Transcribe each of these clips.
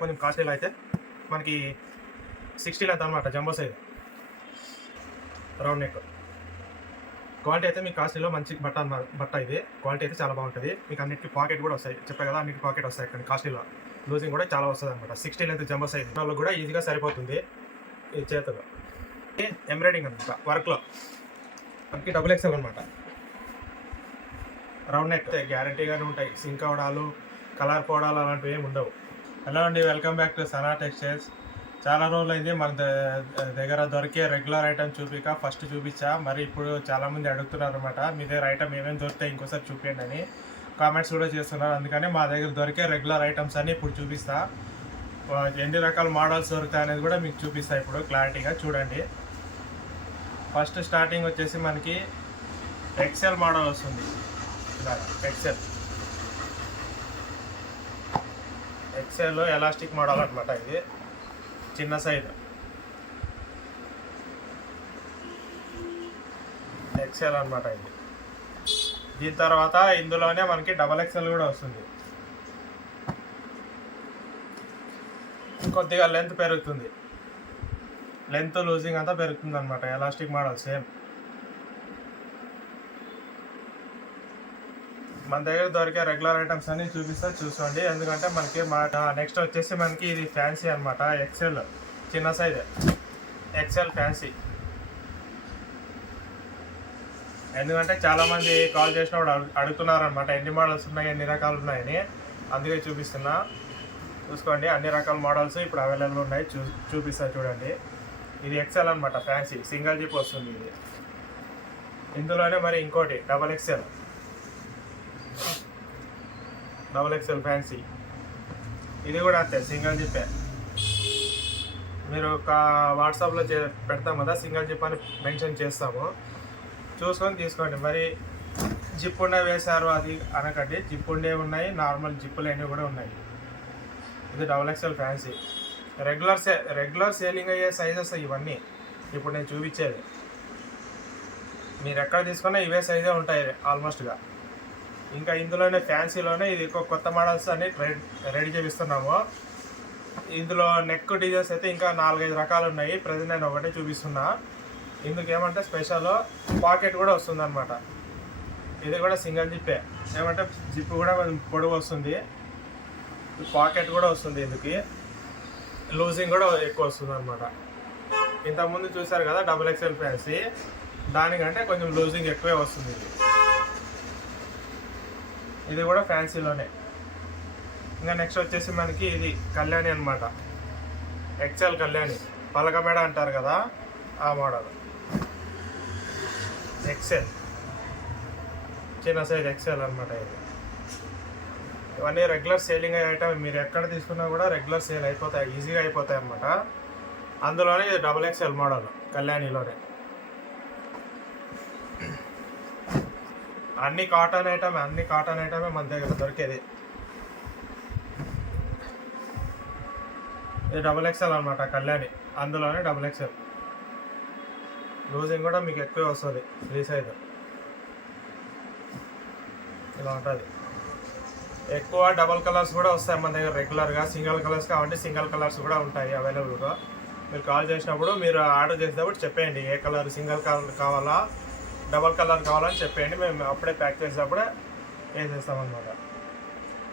కొంచెం కాస్ట్లీలో అయితే మనకి 60 లెంత్ అనమాట, jumbo size round neck. Quality అయితే మీకు కాస్ట్లీలో మంచి బట్ట ఇది క్వాలిటీ అయితే చాలా బాగుంటుంది. మీకు అన్నిటికీ పాకెట్ కూడా వస్తాయి, చెప్పాయి కదా అన్నిటి పాకెట్ వస్తాయి. కానీ కాస్ట్లీలో లూజింగ్ కూడా చాలా వస్తుంది అనమాట. 60 లెంత్ జంబో సైజ్ వాళ్ళకి కూడా ఈజీగా సరిపోతుంది. ఈ చేతులు ఎంబ్రాయిడింగ్ అనమాట, వర్క్లో మనకి డబుల్ ఎక్సెల్ అనమాట. రౌండ్ నెక్ గ్యారంటీగానే ఉంటాయి, సింక్ అవడాలు కలర్ పోవడాలు అలాంటివి ఏమి ఉండవు. హలో అండి, welcome back to Sana textiles. చాలా రోజులు అయింది మన దగ్గర దొరికే రెగ్యులర్ ఐటమ్ ఫస్ట్ చూపించా. మరి ఇప్పుడు చాలామంది అడుగుతున్నారు అనమాట, మీ దగ్గర ఐటమ్ ఏమేమి దొరుకుతాయి ఇంకోసారి చూపించండి అని కామెంట్స్ కూడా చేస్తున్నారు. అందుకని మా దగ్గర దొరికే రెగ్యులర్ ఐటమ్స్ అన్ని ఇప్పుడు చూపిస్తా. ఎన్ని రకాల మోడల్స్ దొరుకుతాయి అనేది కూడా మీకు చూపిస్తా ఇప్పుడు క్లారిటీగా చూడండి. ఫస్ట్ స్టార్టింగ్ వచ్చేసి మనకి ఎక్సెల్ మోడల్ వస్తుంది. ఎక్సెల్ ఎలాస్టిక్ మోడల్ అనమాట. ఇది చిన్న సైజ్ ఎక్సెల్ అనమాట ఇది. దీని తర్వాత ఇందులోనే మనకి డబల్ ఎక్సెల్ కూడా వస్తుంది. కొద్దిగా లెంత్ పెరుగుతుంది, లెంత్ లూజింగ్ అంతా పెరుగుతుంది అనమాట. Elastic model same. మన దగ్గర దొరికే రెగ్యులర్ ఐటమ్స్ అన్ని చూసుకోండి. ఎందుకంటే మనకి నెక్స్ట్ వచ్చేసి మనకి ఇది ఫ్యాన్సీ అనమాట. ఎక్సెల్ చిన్న సైజ్ ఎక్సెల్ ఫ్యాన్సీ. ఎందుకంటే చాలామంది కాల్ చేసినప్పుడు అడుగుతున్నారనమాట ఎన్ని మోడల్స్ ఉన్నాయి, ఎన్ని రకాలు ఉన్నాయని. అందుకే చూపిస్తున్నా, చూసుకోండి. అన్ని రకాల మోడల్స్ ఇప్పుడు అవైలబుల్ ఉన్నాయి, చూపిస్తా చూడండి. ఇది ఎక్సెల్ అనమాట, ఫ్యాన్సీ సింగిల్ జిప్ వస్తుంది ఇది. ఇందులోనే మరి ఇంకోటి డబల్ ఎక్సెల్ ఫ్యాన్సీ. ఇది కూడా అంతే, సింగిల్ జిప్పే. మీరు ఒక వాట్సాప్లో పెడతాం కదా, సింగిల్ జిప్ అని మెన్షన్ చేస్తాము, చూసుకొని తీసుకోండి. మరి జిప్ ఉండే వేశారు అది అనకండి, జిప్ ఉండే ఉన్నాయి, నార్మల్ జిప్పులు అనేవి కూడా ఉన్నాయి. ఇది double excel fancy. Regular selling అయ్యే సైజెస్ ఇవన్నీ ఇప్పుడు నేను చూపించేది. మీరు ఎక్కడ తీసుకున్నా ఇవే సైజే ఉంటాయి ఆల్మోస్ట్గా. ఇంకా ఇందులోనే ఫ్యాన్సీలోనే ఇది కొత్త మోడల్స్ అన్ని రెడీ చేపిస్తున్నాము. ఇందులో నెక్ డిజైన్స్ అయితే ఇంకా 4-5 రకాలు ఉన్నాయి. ప్రజెంట్ నేను ఒకటే చూపిస్తున్నా. ఇందుకు ఏమంటే స్పెషల్ పాకెట్ కూడా వస్తుంది అనమాట. ఇది కూడా సింగిల్ జిప్పే, ఏమంటే జిప్ కూడా పొడవు వస్తుంది, పాకెట్ కూడా వస్తుంది. ఇందుకు లూజింగ్ కూడా ఎక్కువ వస్తుంది అనమాట. ఇంతకుముందు చూసారు కదా డబుల్ ఎక్సెల్ ఫ్యాన్సీ, దానికంటే కొంచెం లూజింగ్ ఎక్కువే వస్తుంది. ఇది కూడా ఫ్యాన్సీలోనే. ఇంకా నెక్స్ట్ వచ్చేసి మనకి ఇది కళ్యాణి అనమాట. ఎక్సెల్ కళ్యాణి, పలకమేడ అంటారు కదా ఆ మోడల్. ఎక్సెల్ చిన్న సైజ్ ఎక్సెల్ అనమాట. ఇది ఇవన్నీ రెగ్యులర్ సేలింగ్ అయ్యే ఐటమ్. మీరు ఎక్కడ తీసుకున్నా కూడా రెగ్యులర్ సేల్ అయిపోతాయి, ఈజీగా అయిపోతాయి అనమాట. అందులోనే ఇది డబుల్ ఎక్సెల్ మోడల్ కళ్యాణిలోనే. అన్ని కాటన్ ఐటమే మన దగ్గర దొరికేది. ఇది డబుల్ ఎక్సెల్ అనమాట కళ్యాణి, అందులోనే డబుల్ ఎక్సెల్. లూజింగ్ కూడా మీకు ఎక్కువ వస్తుంది, ఫ్రీ సైజ్ ఇలా ఉంటుంది. ఎక్కువ డబల్ కలర్స్ కూడా వస్తాయి మన దగ్గర రెగ్యులర్గా. సింగిల్ కలర్స్ కావాలంటే సింగిల్ కలర్స్ కూడా ఉంటాయి అవైలబుల్గా. మీరు కాల్ చేసినప్పుడు, మీరు ఆర్డర్ చేసేటప్పుడు చెప్పేయండి ఏ కలర్, సింగిల్ కలర్ కావాలా డబల్ కలర్ కావాలని చెప్పేయండి. మేము అప్పుడే ప్యాక్ చేసేటప్పుడే వేసేస్తామన్నమాట.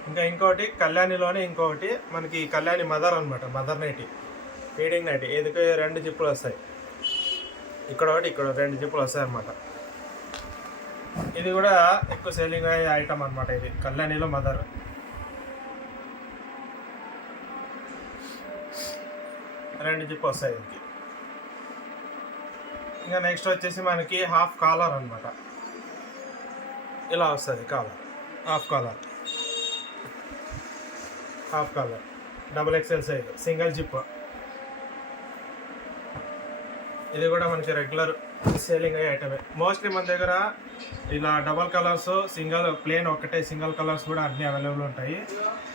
ఇంకా ఇంకోటి కళ్యాణిలోనే ఇంకొకటి మనకి కళ్యాణి మదర్ అనమాట. Mother nightie, feeding nightie. ఎదుకు 2 జిప్పులు వస్తాయి, ఇక్కడ ఒకటి ఇక్కడ 2 జిప్పులు వస్తాయి అన్నమాట. ఇది కూడా ఎక్కువ సేలింగ్ అయ్యే ఐటమ్ అనమాట. ఇది కళ్యాణిలో మదర్. రెండు జిప్ వస్తాయి దీనికి. ఇంకా నెక్స్ట్ వచ్చేసి మనకి హాఫ్ కాలర్ అనమాట. ఇలా వస్తుంది collar, half collar double XL size single zip. ఇది కూడా మనకి రెగ్యులర్ సేలింగ్ అయ్యే ఐటమే. మోస్ట్లీ మన దగ్గర ఇలా డబల్ కలర్స్, ప్లేన్ ఒకటే సింగిల్ కలర్స్ కూడా అన్నీ అవైలబుల్ ఉంటాయి.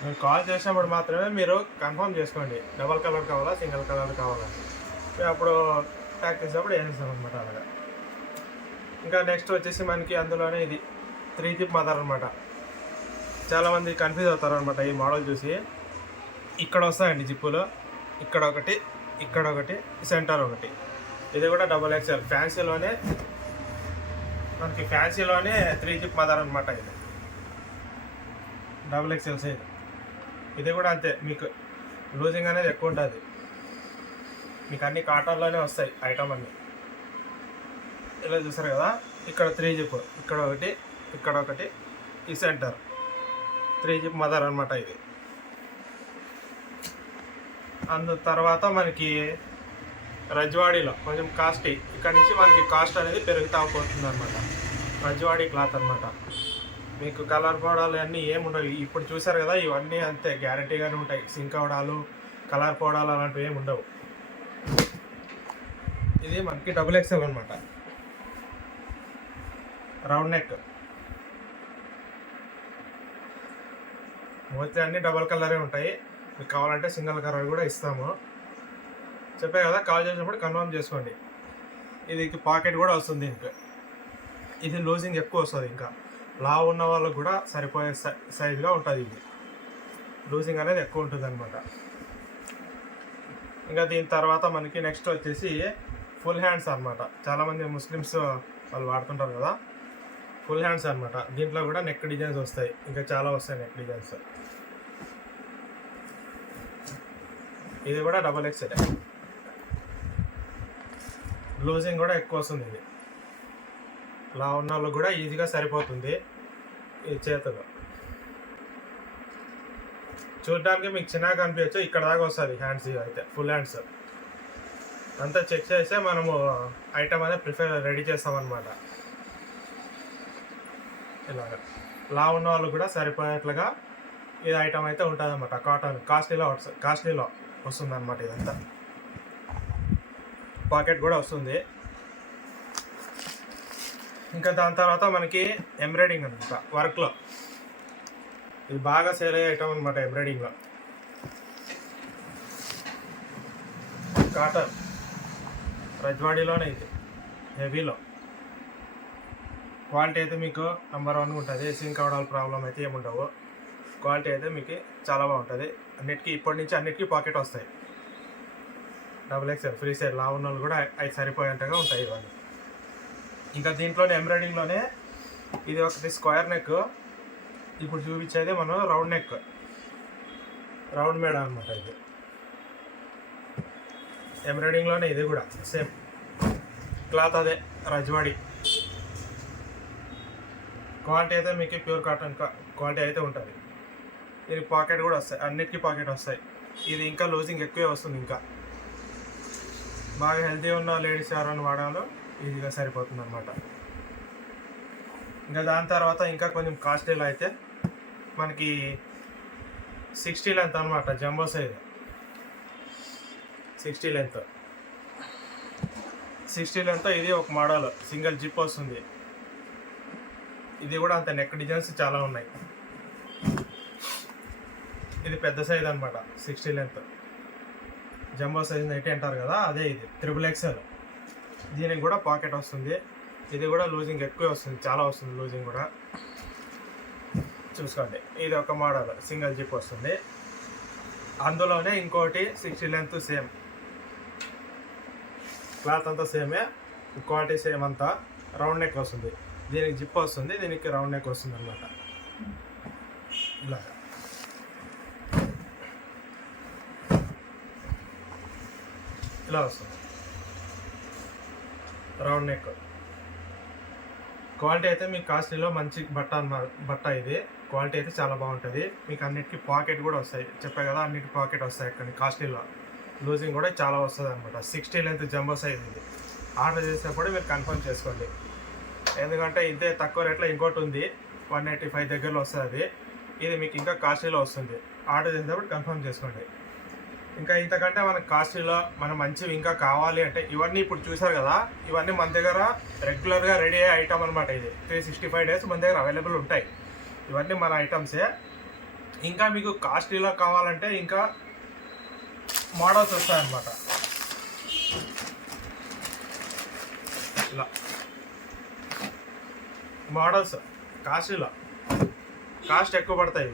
మీరు కాల్ చేసినప్పుడు మాత్రమే మీరు కన్ఫర్మ్ చేసుకోండి డబల్ కలర్ కావాలా సింగిల్ కలర్ కావాలా. అప్పుడు ప్యాక్ చేసేటప్పుడు వేసేస్తాం అనమాట అలాగా. ఇంకా నెక్స్ట్ వచ్చేసి మనకి అందులోనే ఇది 3 జిప్ మదర్ అనమాట. చాలామంది కన్ఫ్యూజ్ అవుతారు అనమాట ఈ మోడల్ చూసి. ఇక్కడ వస్తాయండి జిప్పులు, ఇక్కడ ఒకటి, ఇక్కడ ఒకటి, సెంటర్ ఒకటి. ఇది కూడా డబుల్ ఎక్స్ఎల్ ఫ్యాన్సీలోనే, మనకి ఫ్యాన్సీలోనే 3 జిప్ మదర్ అనమాట. ఇది డబుల్ ఎక్స్ఎల్ సైజ్. ఇది కూడా అంతే, మీకు లూజింగ్ అనేది ఎక్కువ ఉంటుంది. మీకు అన్ని కాటన్లోనే వస్తాయి ఐటమ్ అన్నీ. ఇలా చూసారు కదా, ఇక్కడ 3 జిప్, ఇక్కడ ఒకటి, ఇక్కడ ఒకటి, ఈ సెంటర్ 3 జిప్ మదర్ అనమాట ఇది. అందు తర్వాత మనకి రజ్వాడీలో కొంచెం కాస్ట్లీ, ఇక్కడ నుంచి మనకి కాస్ట్ అనేది పెరుగుతూ పోతుంది అనమాట. రజ్వాడీ క్లాత్ అనమాట. మీకు కలర్ పౌడాలు అన్నీ ఏముండవు. ఇప్పుడు చూసారు కదా, ఇవన్నీ అంతే గ్యారంటీగానే ఉంటాయి. సింక్ అవడాలు, కలర్ పౌడాలు అలాంటివి ఏమి ఉండవు. ఇది మనకి డబుల్ ఎక్స్ఎల్ అనమాట. రౌండ్ నెక్, మోస్ట్లీ అన్నీ డబల్ కలరే ఉంటాయి. మీకు కావాలంటే సింగిల్ కలర్ కూడా ఇస్తాము. చెప్పే కదా, కాల్ చేసినప్పుడు కన్ఫర్మ్ చేసుకోండి. ఇది పాకెట్ కూడా వస్తుంది దీనికి. ఇది లూజింగ్ ఎక్కువ వస్తుంది, ఇంకా లావు ఉన్న వాళ్ళకు కూడా సరిపోయే సైజుగా ఉంటుంది. ఇది లూజింగ్ అనేది ఎక్కువ ఉంటుంది అనమాట. ఇంకా దీని తర్వాత మనకి నెక్స్ట్ వచ్చేసి ఫుల్ హ్యాండ్స్ అనమాట. చాలామంది ముస్లిమ్స్ వాళ్ళు వాడుతుంటారు కదా, ఫుల్ హ్యాండ్స్ అనమాట. దీంట్లో కూడా నెక్ డిజైన్స్ వస్తాయి, ఇంకా చాలా వస్తాయి నెక్ డిజైన్స్. ఇది కూడా డబల్ ఎక్స్ఎల్. లూజింగ్ కూడా ఎక్కువ వస్తుంది. ఇది లా ఉన్న వాళ్ళకి కూడా ఈజీగా సరిపోతుంది. ఈ చేతులు చూడడానికి మీకు చిన్నగా కనిపించచ్చు, ఇక్కడ దాకా వస్తుంది హ్యాండ్స్. అయితే ఫుల్ హ్యాండ్స్ అంతా చెక్ చేస్తే మనము ఐటమ్ అనేది రెడీ చేస్తామన్నమాట. ఇలాగా లా ఉన్న వాళ్ళు కూడా సరిపోయేట్లుగా ఇది ఐటమ్ అయితే ఉంటుంది అన్నమాట. కాటన్ కాస్ట్లీలో వస్తుంది అన్నమాట. ఇదంతా పాకెట్ కూడా వస్తుంది. ఇంకా దాని తర్వాత మనకి ఎంబ్రాయిడింగ్ అనమాట, వర్క్లో. ఇది బాగా సేల్ అయ్యే ఐటమ్ అనమాట. ఎంబ్రాయిడింగ్లో కాటన్ రజ్వాడీలోనే, ఇది హెవీలో. క్వాలిటీ అయితే మీకు నెంబర్ 1 ఉంటుంది. సింక్ అవడాల ప్రాబ్లం అయితే ఏముండవు. క్వాలిటీ అయితే మీకు చాలా బాగుంటుంది. అన్నిటికీ ఇప్పటి నుంచి అన్నిటికీ పాకెట్ వస్తాయి. డబుల్ ఎక్స్ఎల్ ఫ్రీ సైజ్ లా ఉన్న వాళ్ళు కూడా అవి సరిపోయేంతగా ఉంటాయి ఇవన్నీ. ఇంకా దీంట్లోనే ఎంబ్రాయిడింగ్లోనే ఇది ఒకటి స్క్వేర్ నెక్. ఇప్పుడు చూపించేది మనం రౌండ్ నెక్, రౌండ్ మేడ అనమాట. ఇది ఎంబ్రాయిడింగ్లోనే, ఇది కూడా సేమ్ క్లాత్ అదే రజ్వాడీ. క్వాలిటీ అయితే మీకు ప్యూర్ కాటన్ క్వాలిటీ అయితే ఉంటుంది. దీనికి పాకెట్ కూడా వస్తాయి, అన్నిటికీ పాకెట్ వస్తాయి. ఇది ఇంకా లూజింగ్ ఎక్కువే వస్తుంది. ఇంకా బాగా హెల్తీ ఉన్న లేడీస్ ఎవరైనా వాడాలో ఈజీగా సరిపోతుంది అనమాట. ఇంకా దాని తర్వాత ఇంకా కొంచెం కాస్ట్లీలో అయితే మనకి 60 లెంత్ అనమాట. Jumbo size 60 length. 60 లెంత్ ఇది ఒక మోడల్, సింగిల్ జిప్ వస్తుంది. ఇది కూడా అంత నెక్ డిజైన్స్ చాలా ఉన్నాయి. ఇది పెద్ద సైజ్ అనమాట, 60 లెంత్. జంబో సైజ్ నైటీ అంటారు కదా, అదే ఇది త్రిబుల్ ఎక్స్ఎల్. దీనికి కూడా పాకెట్ వస్తుంది. ఇది కూడా లూజింగ్ ఎక్కువ వస్తుంది, చాలా వస్తుంది లూజింగ్ కూడా. చూసుకోండి, ఇది ఒక మోడల్ సింగిల్ జిప్ వస్తుంది. అందులోనే ఇంకోటి 60 లెంత్ సేమ్, క్లాత్ అంతా సేమే, క్వాలిటీ సేమ్ అంతా. రౌండ్ నెక్ వస్తుంది. దీనికి జిప్ వస్తుంది, దీనికి రౌండ్ నెక్ వస్తుంది అనమాట. ఇలా ఇలా వస్తుంది రౌండ్ నెక్. క్వాలిటీ అయితే మీకు కాస్ట్లీలో మంచి బట్ట ఇది. క్వాలిటీ అయితే చాలా బాగుంటుంది. మీకు అన్నిటికీ పాకెట్ కూడా వస్తాయి. చెప్పా కదా, అన్నిటికీ పాకెట్ వస్తాయి. అక్కడ కాస్ట్లీలో లూజింగ్ కూడా చాలా వస్తుంది అనమాట. 60 లెంత్ జంబో సైజ్ ఇది. ఆర్డర్ చేసినప్పుడు మీరు కన్ఫర్మ్ చేసుకోండి. ఎందుకంటే ఇదే తక్కువ రేట్లో ఇంకోటి ఉంది, 185 దగ్గరలో వస్తుంది. ఇది మీకు ఇంకా కాస్ట్లీలో వస్తుంది. ఆర్డర్ చేసినప్పుడు కన్ఫర్మ్ చేసుకోండి. ఇంకా ఇంతకంటే మనకు కాస్ట్లీలో మనం మంచివి ఇంకా కావాలి అంటే, ఇవన్నీ ఇప్పుడు చూసారు కదా, ఇవన్నీ మన దగ్గర రెగ్యులర్గా రెడీ అయ్యే ఐటమ్ అనమాట. ఇది 365 డేస్ మన దగ్గర అవైలబుల్ ఉంటాయి. ఇవన్నీ మన ఐటమ్సే. ఇంకా మీకు కాస్ట్లీలో కావాలంటే ఇంకా మోడల్స్ వస్తాయన్నమాట. ఇలా మోడల్స్ కాస్ట్లీలో కాస్ట్ ఎక్కువ పడతాయి.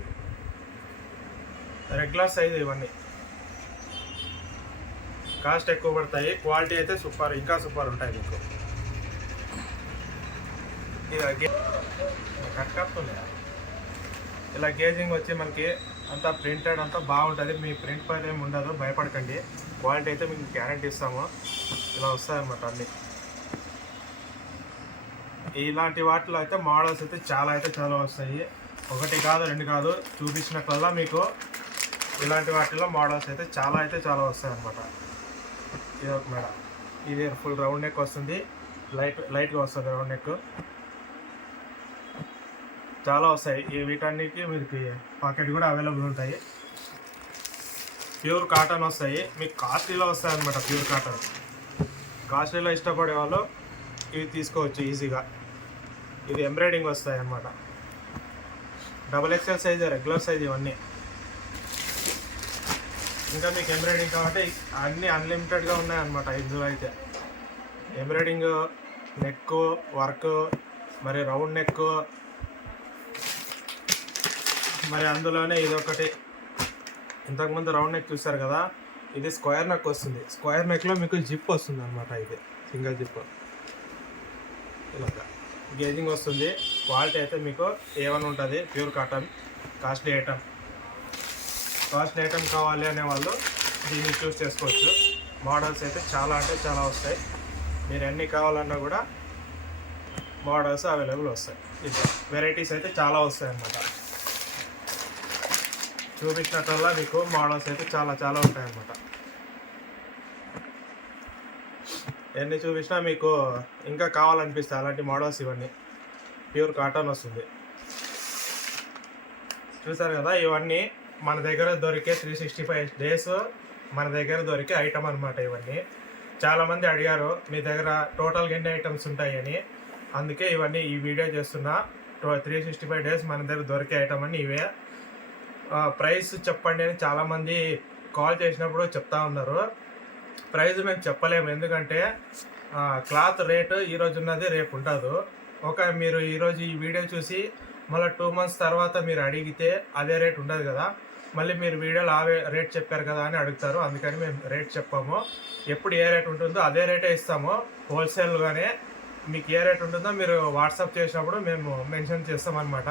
రెగ్యులర్ సైజ్ ఇవన్నీ. కాస్ట్ ఎక్కువ పడతాయి, క్వాలిటీ అయితే సూపర్, ఇంకా సూపర్ ఉంటాయి మీకు. ఇలా గేజింగ్ వచ్చి మనకి అంతా ప్రింటెడ్ అంతా బాగుంటుంది, మీ ప్రింట్ పైన ఏమి ఉండదు, భయపడకండి. క్వాలిటీ అయితే మీకు గ్యారంటీ ఇస్తాము. ఇలా వస్తాయన్నమాట అన్నీ. ఇలాంటి వాటిలో అయితే మోడల్స్ అయితే చాలా వస్తాయి. ఒకటి కాదు, రెండు కాదు, చూపించినట్లల్లా మీకు ఇలాంటి వాటిలో మోడల్స్ అయితే చాలా వస్తాయి అన్నమాట. ఇది ఒక మేడ, ఇది ఫుల్ రౌండ్ నెక్ వస్తుంది, లైట్గా వస్తుంది రౌండ్ నెక్. చాలా వస్తాయి. ఈ వీటన్నిటికి మీకు పాకెట్ కూడా అవైలబుల్ ఉంటాయి. ప్యూర్ కాటన్ వస్తాయి, మీకు కాస్ట్లీలో వస్తాయి అన్నమాట. ప్యూర్ కాటన్ కాస్ట్లీలో ఇష్టపడే వాళ్ళు ఇవి తీసుకోవచ్చు ఈజీగా. ఇది ఎంబ్రాయిడింగ్ వస్తాయి అన్నమాట. XXL సైజ్, రెగ్యులర్ సైజ్ ఇవన్నీ. ఇంకా మీకు ఎంబ్రాయిడింగ్ కాబట్టి అన్నీ అన్లిమిటెడ్గా ఉన్నాయన్నమాట ఇందులో అయితే. ఎంబ్రాయిడింగ్, నెక్ వర్క్, మరి రౌండ్ నెక్, మరి అందులోనే ఇదొకటి. ఇంతకుముందు రౌండ్ నెక్ చూసారు కదా, ఇది స్క్వేర్ నెక్ వస్తుంది. స్క్వేర్ నెక్లో మీకు జిప్ వస్తుంది అనమాట. ఇది సింగిల్ జిప్, ఇలాగా గేజింగ్ వస్తుంది. క్వాలిటీ అయితే మీకు A1 ఉంటుంది, ప్యూర్ కాటన్. కాస్ట్లీ ఐటమ్ కావాలి అనే వాళ్ళు దీన్ని చూస్ చేసుకోవచ్చు. మోడల్స్ అయితే చాలా వస్తాయి. మీరు ఎన్ని కావాలన్నా కూడా మోడల్స్ అవైలబుల్ వస్తాయి. ఇది వెరైటీస్ అయితే చాలా వస్తాయి అన్నమాట. చూపించినట్లల్లా మీకు మోడల్స్ అయితే చాలా ఉంటాయి అన్నమాట. ఎన్ని చూపించినా మీకు ఇంకా కావాలనిపిస్తాయి అలాంటి మోడల్స్. ఇవన్నీ ప్యూర్ కాటన్ వస్తుంది. చూసారు కదా, ఇవన్నీ మన దగ్గర దొరికే 365 days మన దగ్గర దొరికే ఐటమ్ అనమాట. ఇవన్నీ చాలామంది అడిగారు మీ దగ్గర టోటల్గా ఎన్ని ఐటమ్స్ ఉంటాయని, అందుకే ఇవన్నీ ఈ వీడియో చేస్తున్నా. 365 days మన దగ్గర దొరికే ఐటమ్ అని ఇవే. ప్రైస్ చెప్పండి అని చాలామంది కాల్ చేసినప్పుడు చెప్తా ఉన్నారు. ప్రైస్ మేము చెప్పలేము, ఎందుకంటే క్లాత్ రేటు ఈరోజు ఉన్నది రేపు ఉండదు. మీరు ఈరోజు ఈ వీడియో చూసి మళ్ళీ 2 months తర్వాత మీరు అడిగితే అదే రేట్ ఉండదు కదా. మళ్ళీ మీరు వీడియోలో ఆ రేట్ చెప్పారు కదా అని అడుగుతారు. అందుకని మేము రేట్ చెప్పాము. ఎప్పుడు ఏ రేట్ ఉంటుందో అదే రేటే ఇస్తాము. హోల్సేల్గానే మీకు ఏ రేట్ ఉంటుందో మీరు వాట్సాప్ చేసినప్పుడు మేము మెన్షన్ చేస్తాం అనమాట.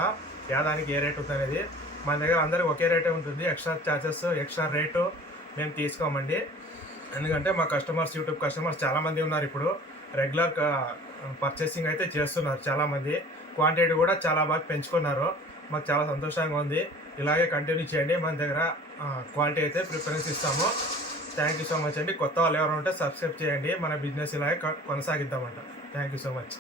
దానికి ఏ రేట్ ఉంటుంది అనేది. మన దగ్గర అందరికి ఒకే రేటే ఉంటుంది. ఎక్స్ట్రా ఛార్జెస్, ఎక్స్ట్రా రేటు మేము తీసుకోమండి. ఎందుకంటే మా యూట్యూబ్ కస్టమర్స్ చాలామంది ఉన్నారు. ఇప్పుడు రెగ్యులర్ పర్చేసింగ్ అయితే చేస్తున్నారు చాలామంది. క్వాంటిటీ కూడా చాలా బాగా పెంచుకున్నారు. మాకు చాలా సంతోషంగా ఉంది. ఇలాగే కంటిన్యూ చేయండి. మన దగ్గర క్వాలిటీ అయితే ప్రిఫరెన్స్ ఇస్తాము. థ్యాంక్ యూ సో మచ్ అండి. కొత్త వాళ్ళు ఎవరు ఉంటే సబ్స్క్రైబ్ చేయండి. మన బిజినెస్ ఇలాగే కొనసాగిద్దామంట. Thank you so much.